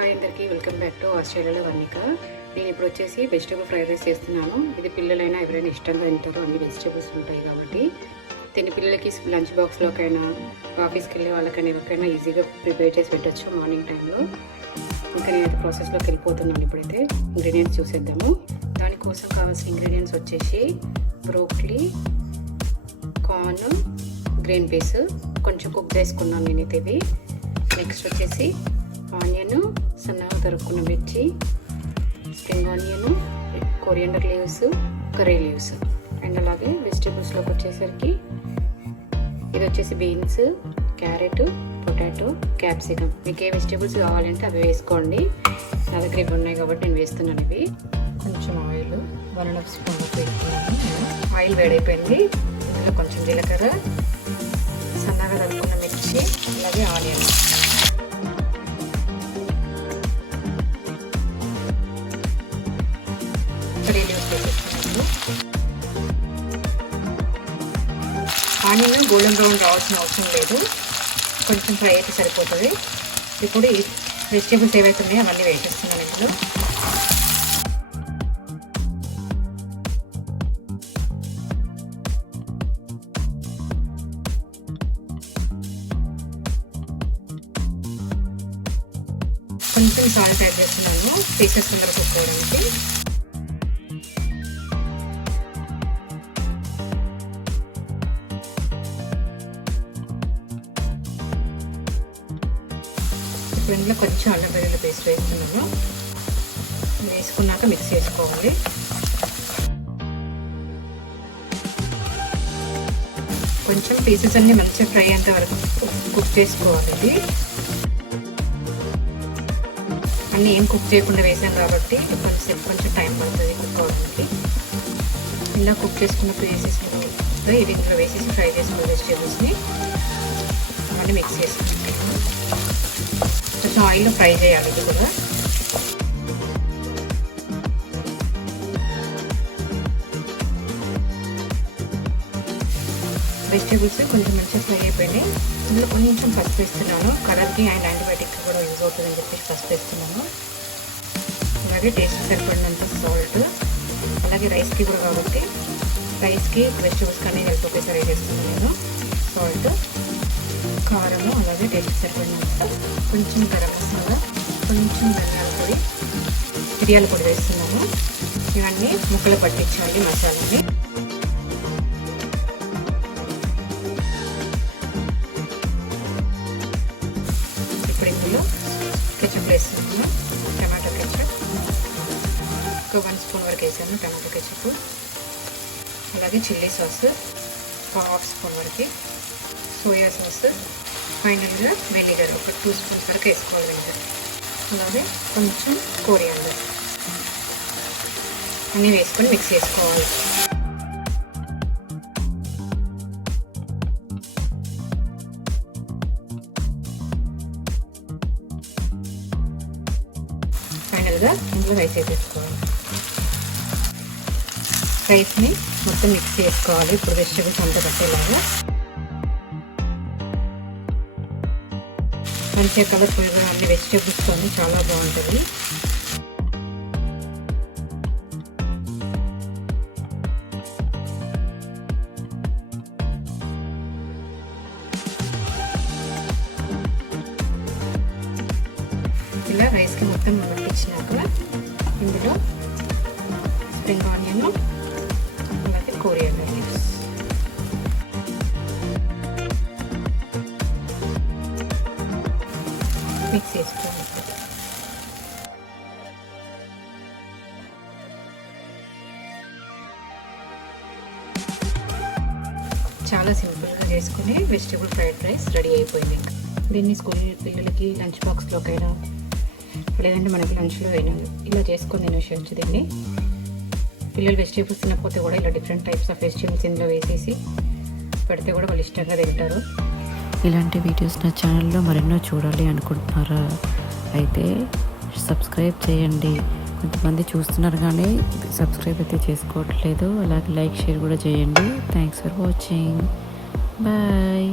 Hi అందరికీ, welcome back to ఆస్ట్రేలియాలో వర్ణిక. నేను ఇప్పుడు వచ్చేసి వెజిటేబుల్ ఫ్రైడ్ రైస్ చేస్తున్నాను. ఇది పిల్లలైనా ఎవరైనా ఇష్టంగా తింటారు, అన్ని వెజిటేబుల్స్ ఉంటాయి కాబట్టి. దీన్ని పిల్లలకి లంచ్ బాక్స్లోకైనా, ఆఫీస్కి వెళ్ళే వాళ్ళకైనా ఎవరికైనా ఈజీగా ప్రిపేర్ చేసి పెట్టచ్చు మార్నింగ్ టైంలో. ఇంకా నేనైతే ప్రాసెస్లోకి వెళ్ళిపోతున్నాను. ఇప్పుడైతే ఇంగ్రీడియంట్స్ చూసేద్దాము. దానికోసం కావాల్సిన ఇంగ్రీడియంట్స్ వచ్చేసి బ్రోకలీ, కార్న్, గ్రీన్ పీస్ కొంచెం కుక్ చేసుకున్నాను నేనైతే ఇవి. నెక్స్ట్ వచ్చేసి ఆనియన్, సన్నగా తరుక్కున్న మిర్చి, spring onion, coriander leaves, curry leaves. And అలాగే వెజిటేబుల్స్లోకి వచ్చేసరికి ఇది వచ్చేసి బీన్స్, క్యారెట్, పొటాటో, క్యాప్సికమ్. మీకు ఏ వెజిటేబుల్స్ కావాలంటే అవి వేసుకోండి. నా దగ్గర ఇవి ఉన్నాయి కాబట్టి నేను వేస్తున్నాను ఇవి. కొంచెం ఆయిల్ 1.5 స్పూన్ వేసుకున్నాను. ఆయిల్ వేడైపోయింది. ఇందులో కొంచెం జీలకర్ర, సన్నగా తరుక్కున్న మిర్చి, అలాగే ఆనియన్. ఆనియన్ గోల్డెన్ బ్రౌన్ రావాల్సిన అవసరం లేదు, కొంచెం ఫ్రై అయితే సరిపోతుంది. ఇప్పుడు ఈ వెజిటేబుల్స్ ఏవైతే ఉన్నాయో అవన్నీ వేసేస్తున్నాను ఇందులో. కొంచెం సాల్ట్ యాడ్ చేస్తున్నాను పీసెస్ తొందరగా కుక్ అవ్వడానికి. ఇందులో కొంచెం అల్లం వెల్లుల్లి పేస్ట్ వేస్తున్నాను. వేసుకున్నాక మిక్స్ చేసుకోవాలి. కొంచెం పీసెస్ అన్ని మంచిగా ఫ్రై అయ్యేంత వరకు కుక్ చేసుకోవాలి. ఇది అన్నీ ఏం కుక్ చేయకుండా వేసాను కాబట్టి కొంచెం టైం పడుతుంది కుక్ అవడానికి. ఇలా కుక్ చేసుకున్న పీసెస్ ఇది ఇందులో వేసేసి ఫ్రై చేసుకోవాలి. వెజిటేబుల్స్ని అవన్నీ మిక్స్ చేసుకుంటాను. కొంచెం ఆయిల్లో ఫ్రై చేయాలి. ఇది కూడా వెజిటేబుల్స్ కొంచెం మంచిగా ఫ్రై అయిపోయినాయి. ఇందులో కొంచెం పసుపు వేస్తున్నాను. కలర్కి అండ్ యాంటీబయాటిక్ కూడా యూజ్ అవుతుందని చెప్పేసి పసుపు వేస్తున్నాను. అలాగే టేస్ట్ సరిపడినంత సాల్ట్, అలాగే రైస్కి కూడా కాబట్టి రైస్కి వెజిటేబుల్స్ కానీ కలిపి ఒకేసారి వేసేస్తున్నాను నేను. సాల్ట్, కారము, అలాగే టేస్ట్ సరిపడినంత కొంచెం గరం మసాలా, కొంచెం ధనియాల పొడి, మిరియాల పొడి వేస్తున్నాము. ఇవన్నీ ముక్కలు పట్టించాలి మసాలాని. ఇప్పుడు ఇందులో కెచప్ వేస్తున్నాము. టమాటో కెచప్ ఒక 1 స్పూన్ వరకు వేసాను. టమాటో కెచప్, అలాగే చిల్లీ సాస్ 1/2 స్పూన్ వరకు, సోయా సాస్, ఫైనల్గా వెనిగర్ ఒక 2 స్పూన్స్ వరకు వేసుకోవాలి. అలాగే కొంచెం కొరియాండర్ అన్నీ వేసుకొని మిక్స్ చేసుకోవాలి. ఫైనల్గా ఇందులో రైస్ వేసేసుకోవాలి. రైస్ని మొత్తం మిక్స్ చేసుకోవాలి. ఇప్పుడు వెజిటేబుల్స్ అంతా పట్టేలాగా మంచిగా కలర్ఫుల్గా అన్ని వెజిటేబుల్స్తో చాలా బాగుంటుంది. ఇలా రైస్కి మొత్తం పట్టించినాక ఇందులో స్ప్రింగ్ ఆనియన్, అలాగే కొరియాండర్ లీవ్స్ మిక్స్ చేసుకోవాలి. చాలా సింపుల్గా చేసుకుని వెజిటేబుల్ ఫ్రైడ్ రైస్ రెడీ అయిపోయింది. దీన్ని స్కూల్ పిల్లలకి లంచ్ బాక్స్లోకైనా లేదంటే మనకి లంచ్లో అయినా ఇలా చేసుకొని తినేసేయచ్చు. దీన్ని పిల్లలు వెజిటేబుల్స్ తినకపోతే కూడా ఇలా డిఫరెంట్ టైప్స్ ఆఫ్ వెజిటేబుల్స్ ఇందులో వేసేసి పెడితే కూడా వాళ్ళు ఇష్టంగా తింటారు. ఇలాంటి వీడియోస్ నా ఛానల్లో మరెన్నో చూడాలి అనుకుంటున్నారా? అయితే సబ్స్క్రైబ్ చేయండి. కొంతమంది చూస్తున్నారు కానీ సబ్స్క్రైబ్ అయితే చేసుకోవట్లేదు. అలాగే లైక్, షేర్ కూడా చేయండి. Thanks for watching. బాయ్.